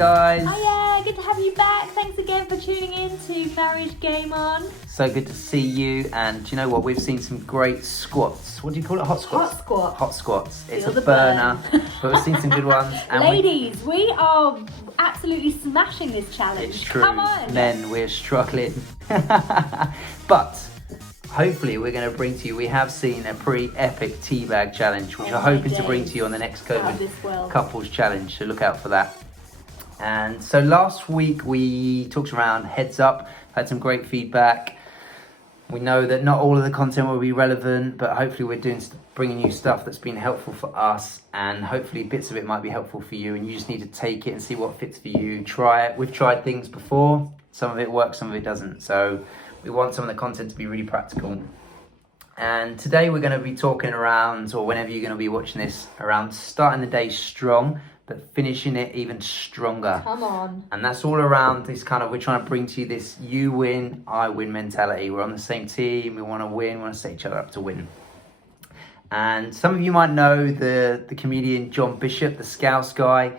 guys. Hiya, good to have you back. Thanks again for tuning in to Marriage Game On. So good to see you. And do you know what? We've seen some great squats. What do you call it? Hot squats? Hot squat. Hot squats. It's Feel a the burner, burn. but we've seen some good ones. And Ladies, we are absolutely smashing this challenge. It's true. Come on. Men, we're struggling. But hopefully we're going to bring to you, we have seen a pretty epic teabag challenge, which I'm hoping to bring to you on the next COVID couples challenge. So look out for that. And so last week we talked around heads up, had some great feedback. We know that not all of the content will be relevant, but hopefully we're bringing you stuff that's been helpful for us, and hopefully bits of it might be helpful for you, and you just need to take it and see what fits for you. Try it. We've tried things before. Some of it works, some of it doesn't. So we want some of the content to be really practical. And today we're going to be talking around, or whenever you're going to be watching this, around starting the day strong, but finishing it even stronger. Come on. And that's all around this kind of, we're trying to bring to you this you win, I win mentality. We're on the same team, we want to win, we want to set each other up to win. And some of you might know the comedian John Bishop, the Scouse guy,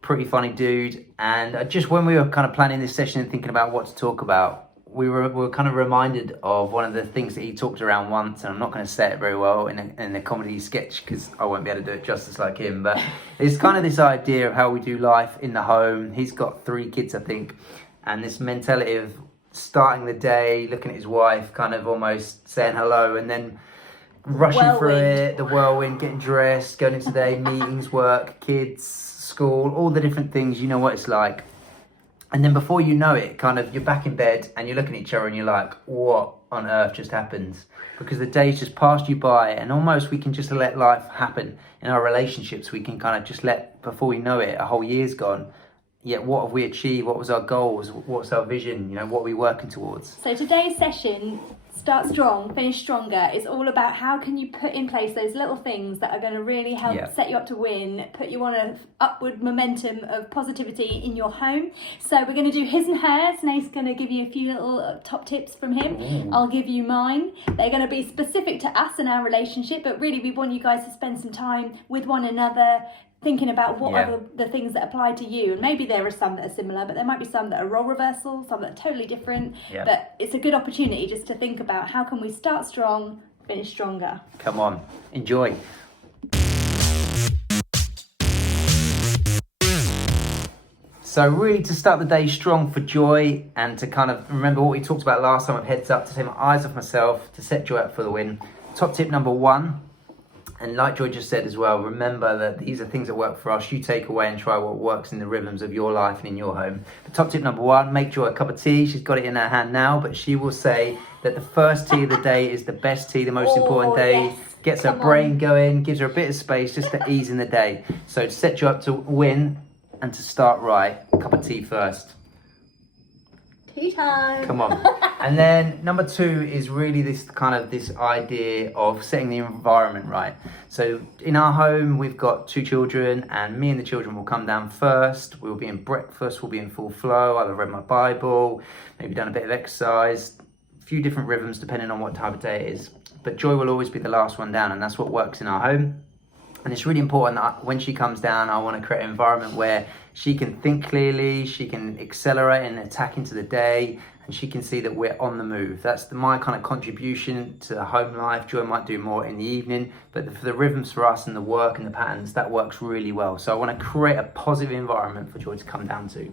pretty funny dude. And just when we were kind of planning this session and thinking about what to talk about, we were kind of reminded of one of the things that he talked around once, and I'm not going to say it very well in a comedy sketch because I won't be able to do it justice like him, but it's kind of this idea of how we do life in the home. He's got 3 kids, I think, and this mentality of starting the day, looking at his wife, kind of almost saying hello, and then rushing through it, the whirlwind, getting dressed, going into the day, meetings, work, kids, school, all the different things. You know what it's like. And then before you know it, kind of you're back in bed and you're looking at each other and you're like, what on earth just happened? Because the day's just passed you by, and almost we can just let life happen in our relationships. We can kind of just let, before we know it, a whole year's gone. Yet what have we achieved? What was our goals? What's our vision? You know, what are we working towards? So today's session, Start Strong, Finish Stronger, is all about how can you put in place those little things that are going to really help set you up to win, put you on an upward momentum of positivity in your home. So we're going to do his and hers. Nate's going to give you a few little top tips from him. Ooh. I'll give you mine. They're going to be specific to us and our relationship, but really we want you guys to spend some time with one another, thinking about what are the things that apply to you. And maybe there are some that are similar, but there might be some that are role reversal, some that are totally different. Yep. But it's a good opportunity just to think about how can we start strong, finish stronger. Come on, enjoy. So really to start the day strong for Joy, and to kind of remember what we talked about last time of heads up, to take my eyes off myself, to set Joy up for the win. Top tip number 1, and like Joy just said as well, remember that these are things that work for us. You take away and try what works in the rhythms of your life and in your home. But top tip number 1, make Joy a cup of tea. She's got it in her hand now, but she will say that the first tea of the day is the best tea, the most important day. Yes. Gets her brain going, gives her a bit of space just to ease in the day. So to set you up to win and to start right, a cup of tea first. Tea time. Come on. And then number 2 is really this idea of setting the environment right. So in our home, we've got 2 children, and me and the children will come down first. We'll be in breakfast, we'll be in full flow. I'll have read my Bible, maybe done a bit of exercise, a few different rhythms depending on what type of day it is. But Joy will always be the last one down, and that's what works in our home. And it's really important that when she comes down, I want to create an environment where she can think clearly, she can accelerate and attack into the day, and she can see that we're on the move. That's my kind of contribution to the home life. Joy might do more in the evening, but for the rhythms for us and the work and the patterns, that works really well. So I want to create a positive environment for Joy to come down to.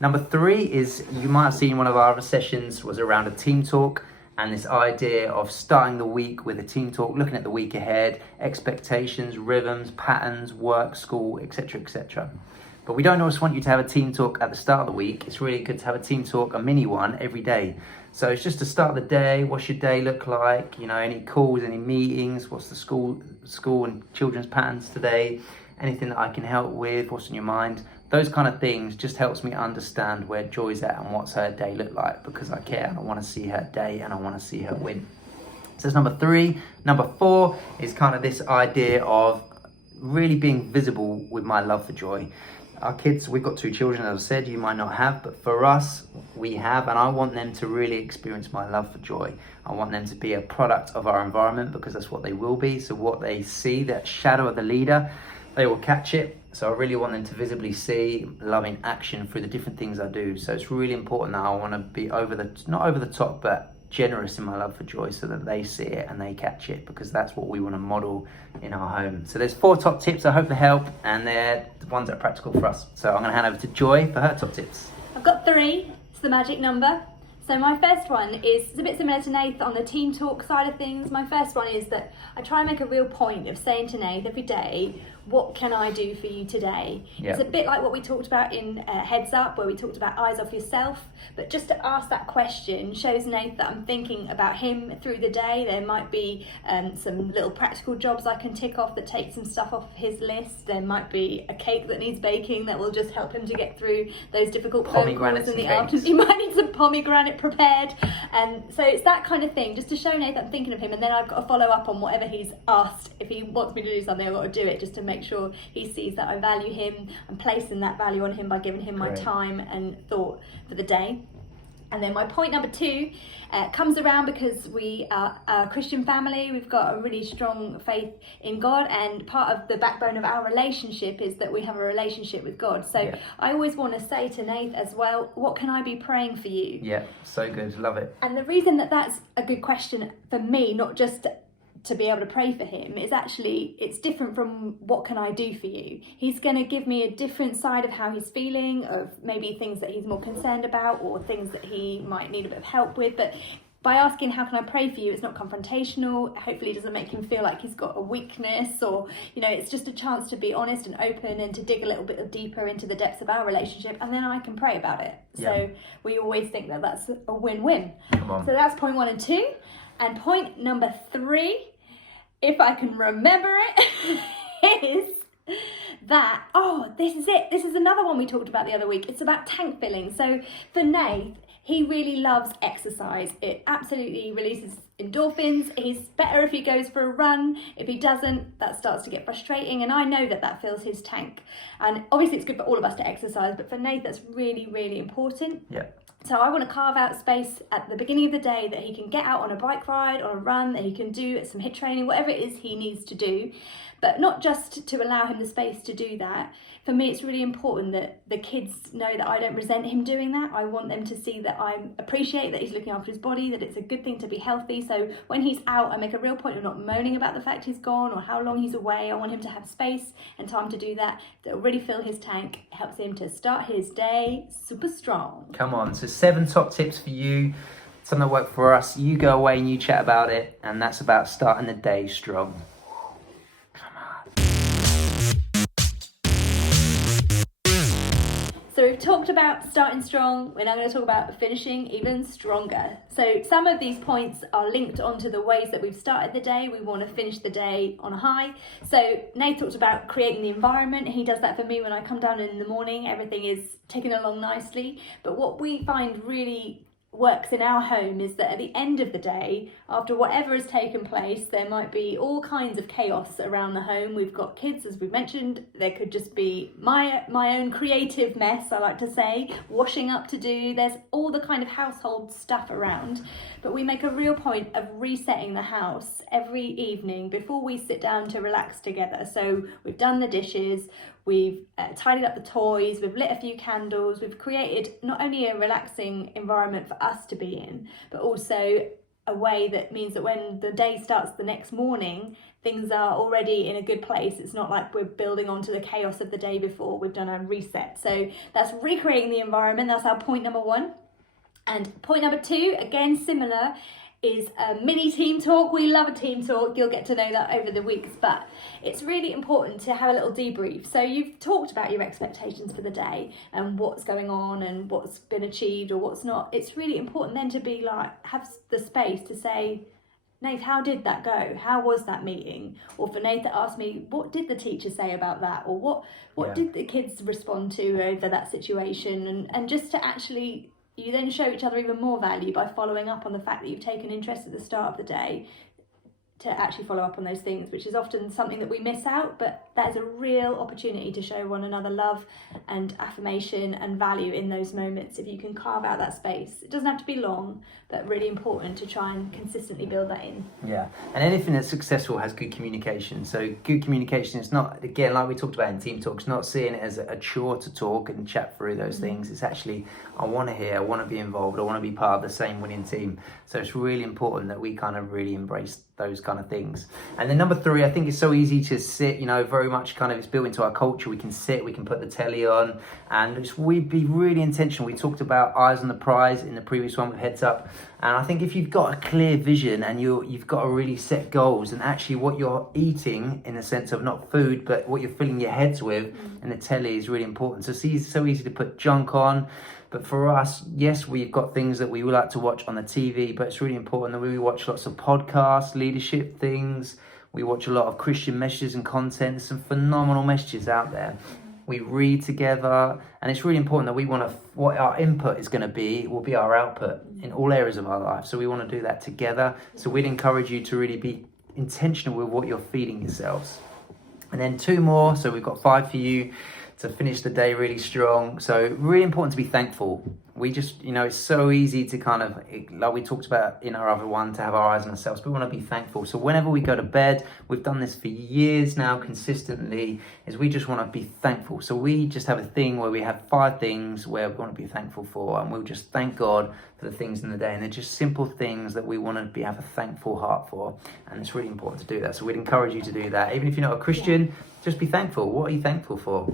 Number 3 is, you might have seen one of our other sessions was around a team talk. And this idea of starting the week with a team talk, looking at the week ahead, expectations, rhythms, patterns, work, school, etc., etc. But we don't always want you to have a team talk at the start of the week. It's really good to have a team talk, a mini one, every day. So it's just to start the day. What's your day look like? You know, any calls, any meetings? What's the school and children's patterns today? Anything that I can help with? What's on your mind? Those kind of things just helps me understand where Joy's at and what's her day look like, because I care and I want to see her day and I want to see her win. So that's number 3. Number 4 is kind of this idea of really being visible with my love for Joy. Our kids, we've got 2 children, as I said, you might not have, but for us, we have, and I want them to really experience my love for Joy. I want them to be a product of our environment, because that's what they will be. So what they see, that shadow of the leader, they will catch it. So I really want them to visibly see love in action through the different things I do. So it's really important that I want to be not over the top, but generous in my love for Joy, so that they see it and they catch it, because that's what we want to model in our home. So there's 4 top tips. I hope they help, and they're the ones that are practical for us. So I'm going to hand over to Joy for her top tips. I've got 3. It's the magic number. So my first one is, it's a bit similar to Nath on the team talk side of things. My first one is that I try and make a real point of saying to Nath every day, what can I do for you today? Yeah. It's a bit like what we talked about in Heads Up, where we talked about eyes off yourself. But just to ask that question shows Nath that I'm thinking about him through the day. There might be some little practical jobs I can tick off that take some stuff off his list. There might be a cake that needs baking that will just help him to get through those difficult phone calls in the afternoon. You might need some pomegranate prepared. And so it's that kind of thing, just to show Nath that I'm thinking of him, and then I've got to follow up on whatever he's asked. If he wants me to do something, I've got to do it, just to make sure he sees that I value him. I'm placing that value on him by giving him my time and thought for the day. And then my point number 2 comes around because we are a Christian family. We've got a really strong faith in God, and part of the backbone of our relationship is that we have a relationship with God. So I always want to say to Nath as well, what can I be praying for you? Yeah, so good. Love it. And the reason that that's a good question for me, not just to be able to pray for him, is actually it's different from what can I do for you. He's going to give me a different side of how he's feeling, of maybe things that he's more concerned about or things that he might need a bit of help with. But by asking how can I pray for you, it's not confrontational. Hopefully it doesn't make him feel like he's got a weakness, or it's just a chance to be honest and open and to dig a little bit deeper into the depths of our relationship, and then I can pray about it. So we always think that that's a win-win. So that's point 1 and 2. And point number 3, if I can remember it, is that, this is it. This is another one we talked about the other week. It's about tank filling. So for Nath, he really loves exercise. It absolutely releases endorphins. He's better if he goes for a run. If he doesn't, that starts to get frustrating. And I know that fills his tank. And obviously it's good for all of us to exercise, but for Nath, that's really, really important. Yeah. So I want to carve out space at the beginning of the day that he can get out on a bike ride, on a run, that he can do some HIIT training, whatever it is he needs to do. But not just to allow him the space to do that. For me, it's really important that the kids know that I don't resent him doing that. I want them to see that I appreciate that he's looking after his body, that it's a good thing to be healthy. So when he's out, I make a real point of not moaning about the fact he's gone or how long he's away. I want him to have space and time to do that. That'll really fill his tank. It helps him to start his day super strong. Come on. So 7 top tips for you. Something that worked for us. You go away and you chat about it. And that's about starting the day strong. So we've talked about starting strong. We're now going to talk about finishing even stronger. So some of these points are linked onto the ways that we've started the day. We want to finish the day on a high. So Nate talked about creating the environment. He does that for me when I come down in the morning. Everything is ticking along nicely. But what we find really works in our home is that at the end of the day, after whatever has taken place, there might be all kinds of chaos around the home. We've got kids, as we mentioned. There could just be my own creative mess, I like to say, washing up to do. There's all the kind of household stuff around. But we make a real point of resetting the house every evening before we sit down to relax together. So we've done the dishes, we've tidied up the toys, we've lit a few candles, we've created not only a relaxing environment for us to be in, but also a way that means that when the day starts the next morning, things are already in a good place. It's not like we're building onto the chaos of the day before. We've done a reset. So that's recreating the environment. That's our point number 1. And point number 2, again similar, is a mini team talk. We love a team talk. You'll get to know that over the weeks, but it's really important to have a little debrief. So you've talked about your expectations for the day and what's going on and what's been achieved or what's not. It's really important then to be like, have the space to say, Nath, how did that go? How was that meeting? Or for Nath to ask me, what did the teacher say about that? Or what did the kids respond to over that situation? And just to actually, you then show each other even more value by following up on the fact that you've taken interest at the start of the day to actually follow up on those things, which is often something that we miss out, but that is a real opportunity to show one another love and affirmation and value in those moments. If you can carve out that space, it doesn't have to be long, but really important to try and consistently build that in. Yeah, and anything that's successful has good communication. So good communication is not, again, like we talked about in team talks, not seeing it as a chore to talk and chat through those things. It's actually, I want to hear, I want to be involved, I want to be part of the same winning team. So it's really important that we kind of really embrace those kind of things. And then number 3, I think it's so easy to sit, very much kind of, it's built into our culture. We can sit, we can put the telly on, and we'd be really intentional. We talked about eyes on the prize in the previous one with heads up. And I think if you've got a clear vision and you've got to really set goals, and actually what you're eating, in the sense of not food, but what you're filling your heads with, and the telly is really important. So it's so easy to put junk on. But for us, yes, we've got things that we would like to watch on the TV, but it's really important that we watch lots of podcasts, leadership things. We watch a lot of Christian messages and content. There's some phenomenal messages out there. We read together, and it's really important that what our input is going to be will be our output in all areas of our life. So we want to do that together. So we'd encourage you to really be intentional with what you're feeding yourselves. And then 2 more, so we've got 5 for you to finish the day really strong. So really important to be thankful. We just, it's so easy to kind of, like we talked about in our other one, to have our eyes on ourselves, but we want to be thankful. So whenever we go to bed, we've done this for years now consistently, is we just want to be thankful. So we just have a thing where we have 5 things where we want to be thankful for, and we'll just thank God for the things in the day. And they're just simple things that we want to have a thankful heart for. And it's really important to do that. So we'd encourage you to do that. Even if you're not a Christian, just be thankful. What are you thankful for?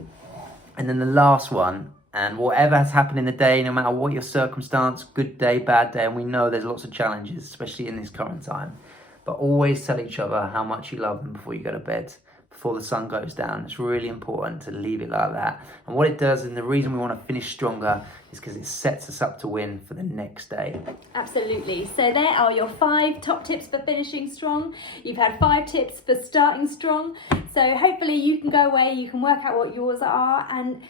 And then the last one, and whatever has happened in the day, no matter what your circumstance, good day, bad day, and we know there's lots of challenges, especially in this current time, but always tell each other how much you love them before you go to bed, before the sun goes down. It's really important to leave it like that. And what it does, and the reason we want to finish stronger, is because it sets us up to win for the next day. Absolutely. So there are your 5 top tips for finishing strong. You've had 5 tips for starting strong. So hopefully you can go away, you can work out what yours are. And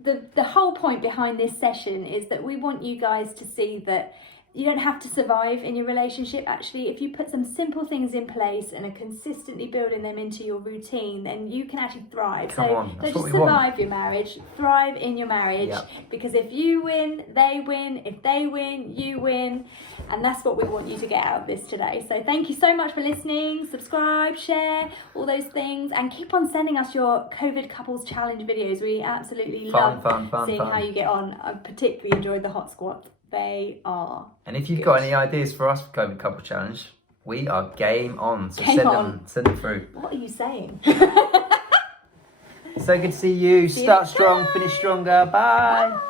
the whole point behind this session is that we want you guys to see that you don't have to survive in your relationship. Actually, if you put some simple things in place and are consistently building them into your routine, then you can actually thrive. Don't just survive your marriage, thrive in your marriage. Yep. Because if you win, they win. If they win, you win. And that's what we want you to get out of this today. So thank you so much for listening. Subscribe, share, all those things. And keep on sending us your COVID Couples Challenge videos. We absolutely love seeing how you get on. I particularly enjoyed the hot squat. They are. And if you've got any ideas for us for COVID Couple Challenge, we are game on. So send them through. What are you saying? So good to see you. Start strong, finish stronger. Bye.